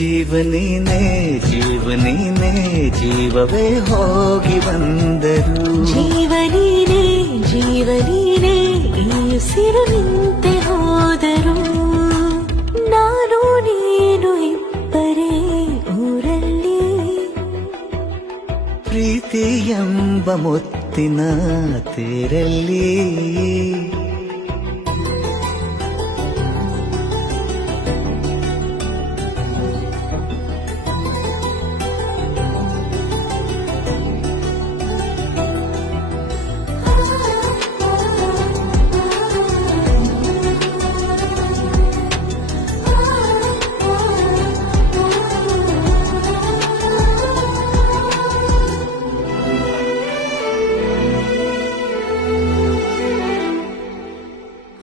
ಜೀವನೀನೇ ಜೀವನೀನೇ ಜೀವವೇ ಹೋಗಿ ಬಂದರು. ಜೀವನೀನೇ ಜೀವನೀನೇ ಈ ಉಸಿರು ನಿಂತೆ ಹೋದರು. ನಾನು ನೀನು ಇಬ್ಬರೇ ಊರಲ್ಲಿ, ಪ್ರೀತಿ ಎಂಬ ಮುತ್ತಿನ ತೇರಲ್ಲಿ